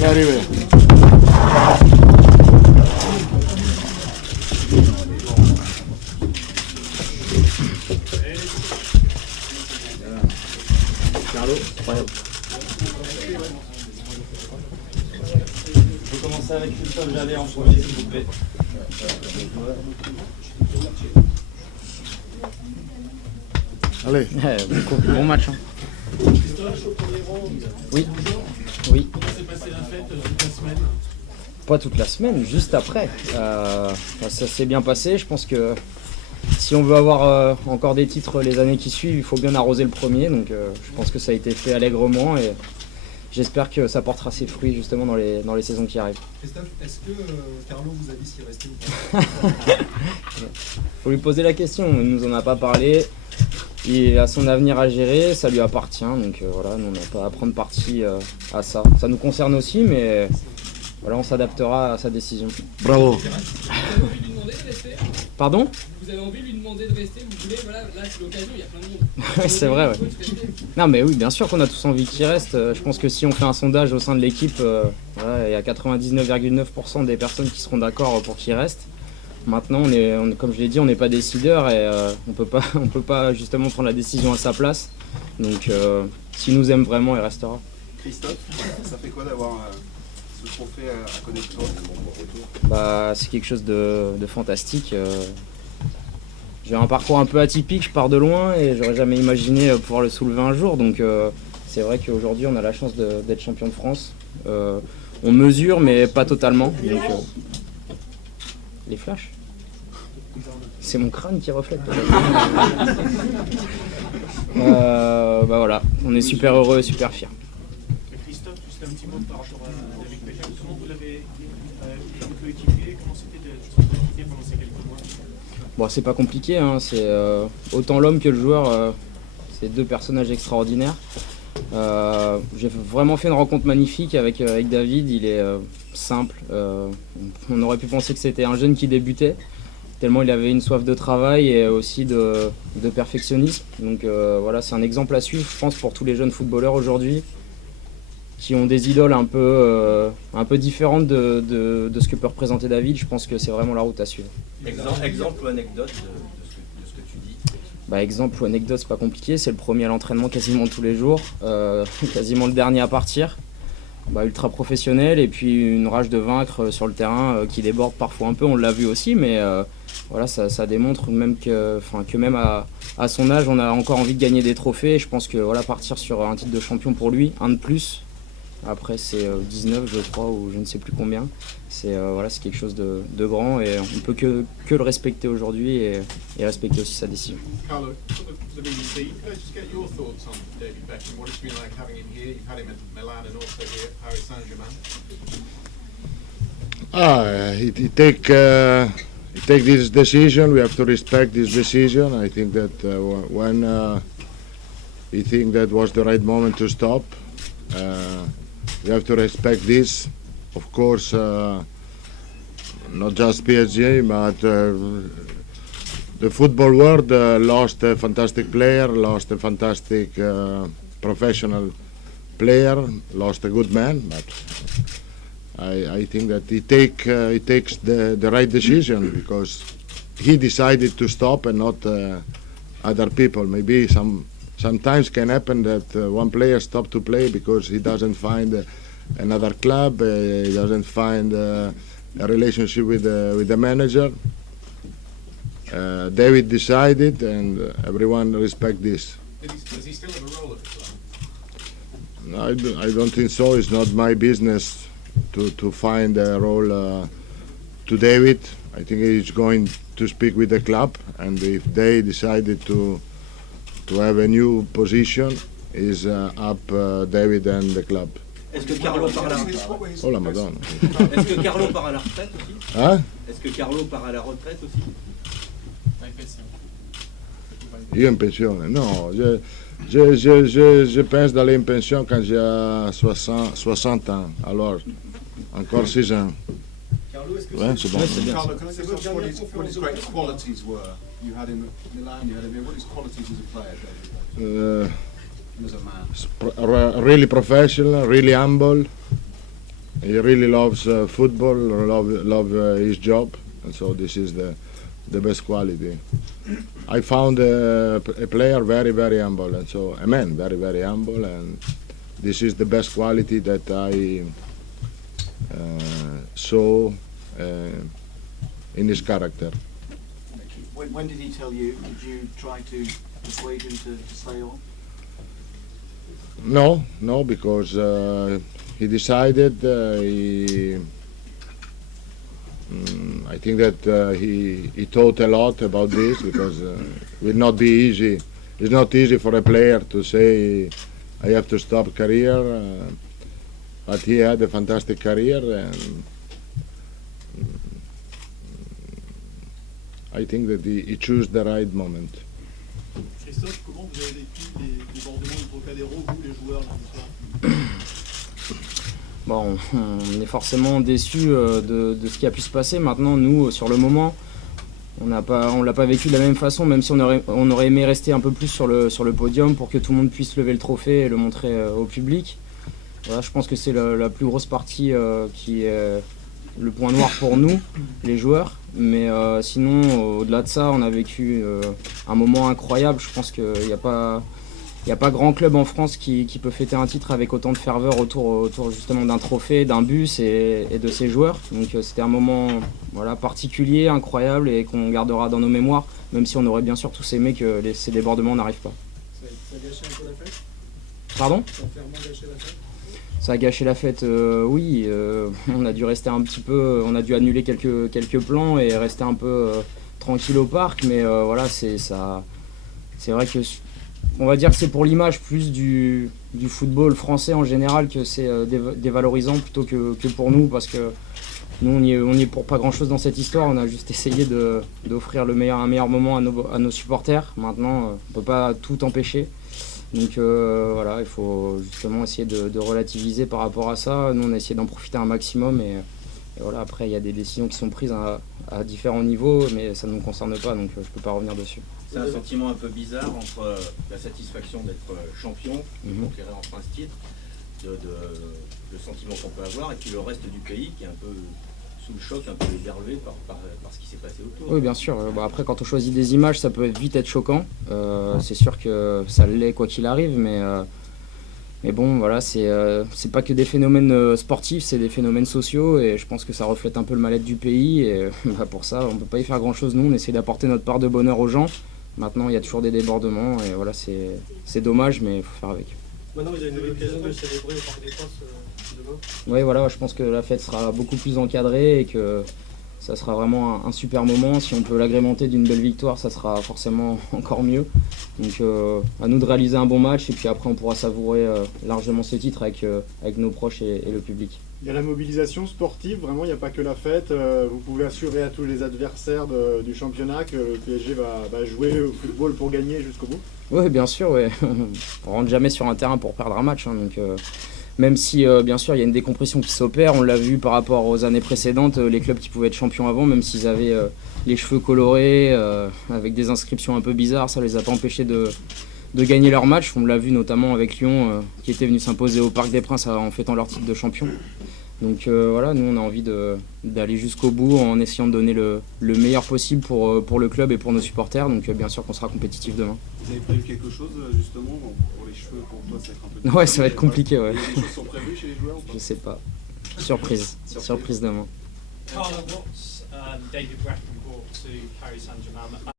va arriver. Carlo, incroyable. Je vais commencer avec Christophe Javet en premier, s'il vous plaît. Allez. Bon match. Hein. Oui. Oui. Comment s'est passée la fête toute la semaine? Pas toute la semaine, juste après. Ça s'est bien passé. Je pense que si on veut avoir encore des titres les années qui suivent, il faut bien arroser le premier. Donc je pense que ça a été fait allègrement et j'espère que ça portera ses fruits justement dans les saisons qui arrivent. Christophe, est-ce que Carlo vous a dit s'il restait ou pas? Faut lui poser la question, il nous en a pas parlé. Il a son avenir à gérer, ça lui appartient, donc voilà, nous on n'a pas à prendre parti à ça. Ça nous concerne aussi, mais voilà, on s'adaptera à sa décision. Bravo. Vous avez envie de lui demander de rester? Pardon? Vous avez envie de lui demander de rester? Vous voulez, voilà, là c'est l'occasion, il y a plein de monde. Ouais, c'est vrai, ouais. Non mais oui, bien sûr qu'on a tous envie qu'il reste. Je pense que si on fait un sondage au sein de l'équipe, voilà, il y a 99,9% des personnes qui seront d'accord pour qu'il reste. Maintenant, comme je l'ai dit, on n'est pas décideur et on peut pas justement prendre la décision à sa place. Donc, s'il nous aime vraiment, il restera. Christophe, ça fait quoi d'avoir ce trophée à côté de toi? Bah, c'est quelque chose de fantastique. J'ai un parcours un peu atypique, je pars de loin et j'aurais jamais imaginé pouvoir le soulever un jour. Donc, c'est vrai qu'aujourd'hui, on a la chance d'être champion de France. On mesure, mais pas totalement. Donc, les flashs. C'est mon crâne qui reflète. Bah voilà, on est super heureux et super fiers. Christophe, juste un petit mot par rapport à David Beckham. Comment vous l'avez coéquipier? Comment c'était de se coéquipier pendant ces quelques mois? Bon, c'est pas compliqué, hein. C'est autant l'homme que le joueur. C'est deux personnages extraordinaires. J'ai vraiment fait une rencontre magnifique avec David. Il est simple. On aurait pu penser que c'était un jeune qui débutait, tellement il avait une soif de travail et aussi de perfectionnisme. Donc voilà, c'est un exemple à suivre, je pense, pour tous les jeunes footballeurs aujourd'hui qui ont des idoles un peu différentes de ce que peut représenter David. Je pense que c'est vraiment la route à suivre. Exemple ou anecdote de ce que tu dis? Bah, exemple ou anecdote, c'est pas compliqué, c'est le premier à l'entraînement quasiment tous les jours, quasiment le dernier à partir. Bah, ultra professionnel et puis une rage de vaincre sur le terrain qui déborde parfois un peu, on l'a vu aussi, mais voilà, ça démontre même que même à son âge, on a encore envie de gagner des trophées. Je pense que voilà, partir sur un titre de champion pour lui, un de plus, après c'est 19 je crois, ou je ne sais plus combien, c'est voilà, c'est quelque chose de grand et on ne peut que le respecter aujourd'hui et respecter aussi sa décision. Carlo, for the BBC, could I just get your thoughts on David Beckham? What it's been like having him here? You've had him at Milan and also here at Paris Saint-Germain. He take this decision. We have to respect this decision. I think that when he think that was the right moment to stop, we have to respect this. Of course, not just PSG, but the football world lost a fantastic player, lost a fantastic professional player, lost a good man. But I think that he takes the right decision because he decided to stop and not other people. Maybe sometimes can happen that one player stop to play because he doesn't find another club, he doesn't find a relationship with the manager. David decided, and everyone respect this. Does he still have a role at the club? No, I don't think so. It's not my business to find a role to David. I think he's going to speak with the club, and if they decided to have a new position, is up David and the club. Est-ce que Carlo part à la Oh la Madonna. Est-ce que Carlo part à la retraite aussi? Hein? Est-ce que Carlo part à la retraite aussi? Io in pensione? No, je pense d'aller en pension quand j'ai 60 ans. Alors, encore 6 ans. Carlo, est-ce que Ouais, c'est bon. Carlo, can I just ask what his great qualities were? You had him at Milan, you had him here. What his qualities as a player, David? As a man? Really professional, really humble, he really loves football, love his job, and so this is the best quality. I found a player very humble, and so a man very humble, and this is the best quality that I saw in his character. When did he tell you? Did you try to persuade him to stay on? No, because he decided. I think that he thought a lot about this because it will not be easy. It's not easy for a player to say I have to stop career, but he had a fantastic career, and I think that he chose the right moment. Christophe, comment vous avez vécu les débordements du Trocadéro, vous les joueurs, lundi soir? Bon, on est forcément déçus de ce qui a pu se passer. Maintenant, nous, sur le moment, on l'a pas vécu de la même façon, même si on aurait aimé rester un peu plus sur le podium pour que tout le monde puisse lever le trophée et le montrer au public. Voilà, je pense que c'est la plus grosse partie qui est le point noir pour nous, les joueurs. Mais sinon, au-delà de ça, on a vécu un moment incroyable. Je pense qu'il n'y a pas grand club en France qui peut fêter un titre avec autant de ferveur autour justement d'un trophée, d'un bus et de ses joueurs. Donc c'était un moment particulier, incroyable et qu'on gardera dans nos mémoires, même si on aurait bien sûr tous aimé que ces débordements n'arrivent pas. Ça a gâché un peu la fête? Pardon? Ça a clairement gâché la fête? Ça a gâché la fête, oui. On a dû rester un petit peu, on a dû annuler quelques plans et rester un peu tranquille au parc, mais voilà, c'est vrai que on va dire que c'est pour l'image plus du football français en général que c'est dévalorisant plutôt que pour nous, parce que nous on y est pour pas grand chose dans cette histoire. On a juste essayé d'offrir un meilleur moment à nos supporters. Maintenant on peut pas tout empêcher, donc voilà, il faut justement essayer de relativiser par rapport à ça. Nous on a essayé d'en profiter un maximum et voilà, après il y a des décisions qui sont prises à différents niveaux, mais ça ne nous concerne pas, donc je peux pas revenir dessus. C'est un sentiment un peu bizarre entre la satisfaction d'être champion, de conquérir enfin ce titre, le sentiment qu'on peut avoir, et puis le reste du pays qui est un peu sous le choc, un peu énervé par ce qui s'est passé autour. Oui, bien sûr. Après, quand on choisit des images, ça peut vite être choquant. C'est sûr que ça l'est quoi qu'il arrive, mais bon, voilà, c'est pas que des phénomènes sportifs, c'est des phénomènes sociaux, et je pense que ça reflète un peu le mal-être du pays, et pour ça, on peut pas y faire grand-chose. Nous, on essaie d'apporter notre part de bonheur aux gens. Maintenant, il y a toujours des débordements, et voilà, c'est dommage, mais il faut faire avec. Maintenant, vous avez une nouvelle occasion de célébrer au Parc des Princes demain? Oui, voilà, je pense que la fête sera beaucoup plus encadrée et que ça sera vraiment un super moment. Si on peut l'agrémenter d'une belle victoire, ça sera forcément encore mieux. Donc à nous de réaliser un bon match, et puis après on pourra savourer largement ce titre avec nos proches et le public. Il y a la mobilisation sportive, vraiment il n'y a pas que la fête. Vous pouvez assurer à tous les adversaires du championnat que le PSG va jouer au football pour gagner jusqu'au bout? Oui, bien sûr, ouais. On rentre jamais sur un terrain pour perdre un match, hein, donc même si bien sûr il y a une décompression qui s'opère, on l'a vu par rapport aux années précédentes, les clubs qui pouvaient être champions avant, même s'ils avaient les cheveux colorés, avec des inscriptions un peu bizarres, ça les a pas empêchés de gagner leur match. On l'a vu notamment avec Lyon qui était venu s'imposer au Parc des Princes en fêtant leur titre de champion. Donc voilà, nous on a envie d'aller jusqu'au bout en essayant de donner le meilleur possible pour le club et pour nos supporters. Donc bien sûr qu'on sera compétitif demain. Vous avez prévu quelque chose justement pour les cheveux, pour toi ça va être un peu... Ouais, ça va être compliqué, ouais. Des choses sont prévues chez les joueurs ou pas? Je sais pas. Surprise demain. Carlo, what's David Beckham brought to Paris Saint-Germain?